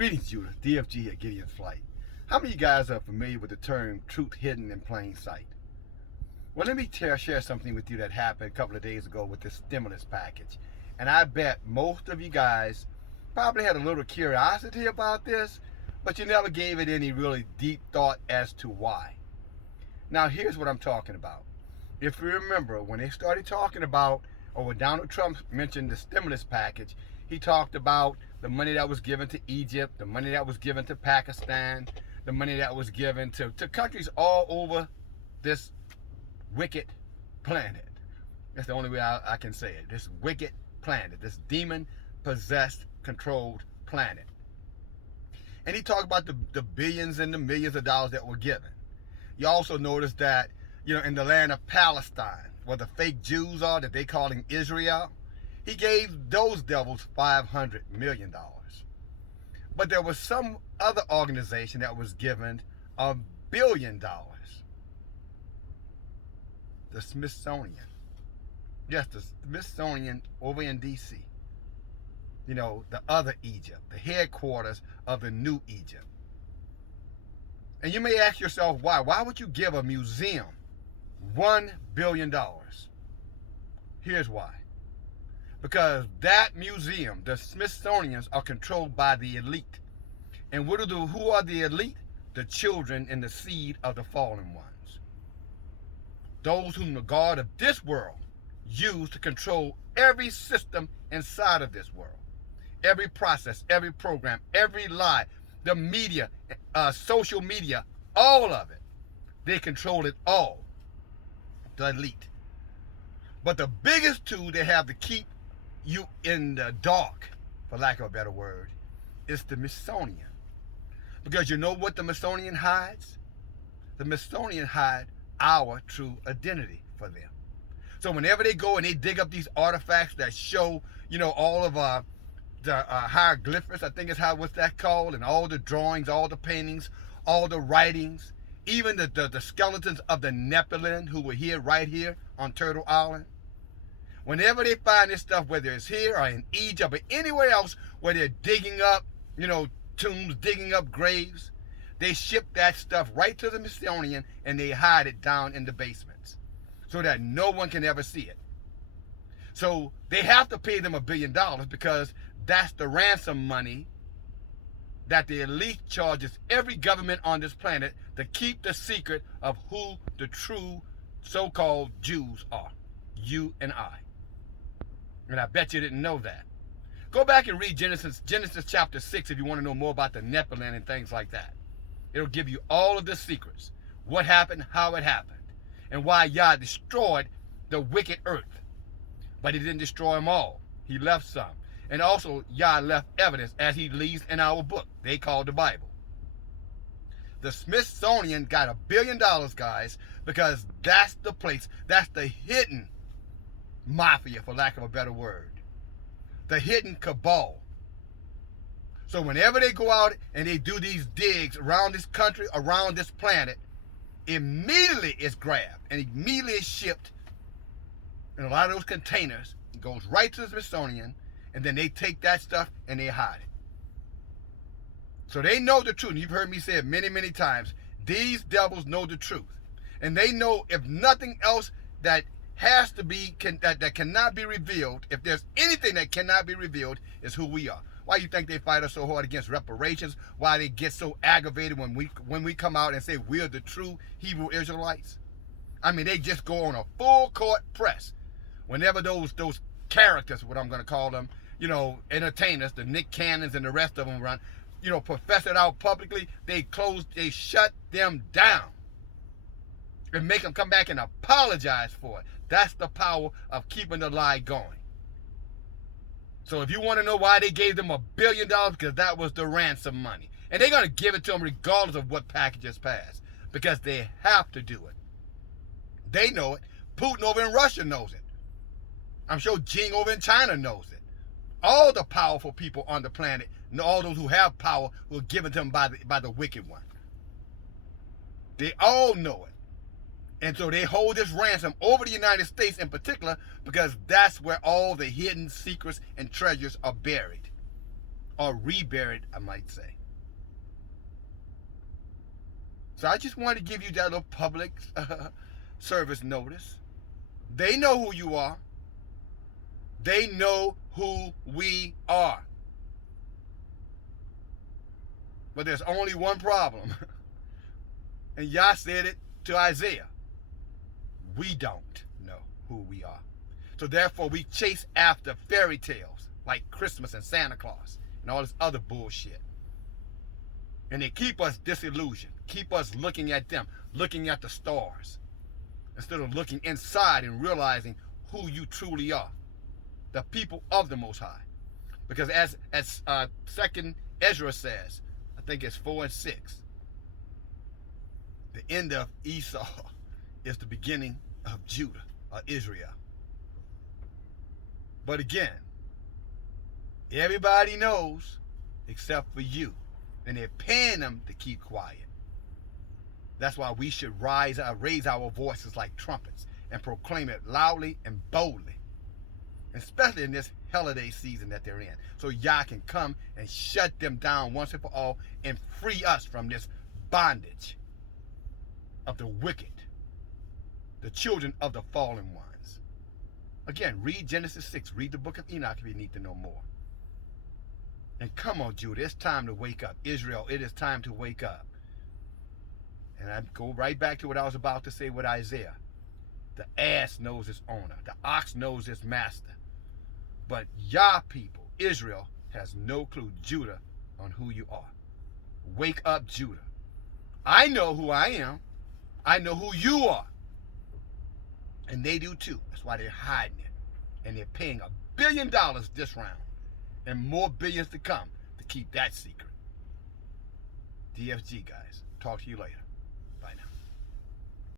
Greetings, Judah. DFG at Gideon's Flight. How many of you guys are familiar with the term truth hidden in plain sight? Well, let me share something with you that happened a couple of days ago with this stimulus package. And I bet most of you guys probably had a little curiosity about this, but you never gave it any really deep thought as to why. Now, here's what I'm talking about. If you remember, when they started talking about, or when Donald Trump mentioned the stimulus package, he talked about the money that was given to Egypt, the money that was given to Pakistan, the money that was given to countries all over this wicked planet. That's the only way I can say it. This wicked planet, this demon-possessed, controlled planet. And he talked about the billions and the millions of dollars that were given. You also notice that, in the land of Palestine, where the fake Jews are, that they calling Israel, he gave those devils $500 million. But there was some other organization that was given $1 billion. The Smithsonian. Yes, the Smithsonian over in D.C. The other Egypt, the headquarters of the new Egypt. And you may ask yourself, why? Why would you give a museum $1 billion? Here's why. Because that museum, the Smithsonians, are controlled by the elite. And who are the elite? The children and the seed of the fallen ones. Those whom the God of this world used to control every system inside of this world. Every process, every program, every lie, the media, social media, all of it. They control it all. The elite. But the biggest tool they have to keep you in the dark, for lack of a better word, is the Smithsonian. Because you know what the Smithsonian hides? The Smithsonian hide our true identity for them. So whenever they go and they dig up these artifacts that show, all of the hieroglyphics, I think is what's that called, and all the drawings, all the paintings, all the writings, even the skeletons of the Nephilim who were right here on Turtle Island. Whenever they find this stuff, whether it's here or in Egypt or anywhere else where they're digging up, tombs, digging up graves, they ship that stuff right to the Smithsonian and they hide it down in the basements so that no one can ever see it. So they have to pay them $1 billion because that's the ransom money that the elite charges every government on this planet to keep the secret of who the true so-called Jews are. You and I. And I bet you didn't know that. Go back and read Genesis chapter 6 if you want to know more about the Nephilim and things like that. It'll give you all of the secrets. What happened, how it happened, and why Yah destroyed the wicked earth. But he didn't destroy them all. He left some. And also, Yah left evidence as he leaves in our book. They call the Bible. The Smithsonian got $1 billion, guys, because that's the place. That's the hidden mafia, for lack of a better word. The hidden cabal. So whenever they go out and they do these digs around this country, around this planet, immediately it's grabbed and immediately it's shipped in a lot of those containers. It goes right to the Smithsonian, and then they take that stuff and they hide it. So they know the truth. You've heard me say it many, many times. These devils know the truth. And they know, if nothing else, that has to be, that cannot be revealed, if there's anything that cannot be revealed, is who we are. Why you think they fight us so hard against reparations? Why they get so aggravated when we come out and say we're the true Hebrew Israelites? I mean, they just go on a full court press. Whenever those characters, what I'm going to call them, entertainers, the Nick Cannons and the rest of them run, profess it out publicly, they shut them down. And make them come back and apologize for it. That's the power of keeping the lie going. So if you want to know why they gave them $1 billion, because that was the ransom money. And they're going to give it to them regardless of what packages pass. Because they have to do it. They know it. Putin over in Russia knows it. I'm sure Jing over in China knows it. All the powerful people on the planet, and all those who have power, were given to them by the wicked one. They all know it. And so they hold this ransom over the United States in particular because that's where all the hidden secrets and treasures are buried. or reburied, I might say. So I just wanted to give you that little public service notice. They know who you are. They know who we are. But there's only one problem. And Yah said it to Isaiah. We don't know who we are. So therefore we chase after fairy tales like Christmas and Santa Claus and all this other bullshit. And they keep us disillusioned, keep us looking at them, looking at the stars, instead of looking inside and realizing who you truly are, the people of the Most High. Because as 2nd Ezra says, I think it's 4 and 6, the end of Esau is the beginning of Judah, or Israel. But again, everybody knows except for you. And they're paying them to keep quiet. That's why we should raise our voices like trumpets and proclaim it loudly and boldly, especially in this holiday season that they're in, so Yah can come and shut them down once and for all and free us from this bondage of the wicked, the children of the fallen ones. Again, read Genesis 6, read the book of Enoch if you need to know more. And come on, Judah, it's time to wake up. Israel, it is time to wake up. And I go right back to what I was about to say with Isaiah. The ass knows its owner. The ox knows its master. But Yah people, Israel, has no clue, Judah, on who you are. Wake up, Judah. I know who I am. I know who you are. And they do too. That's why they're hiding it. And they're paying $1 billion this round. And more billions to come to keep that secret. DFG, guys. Talk to you later.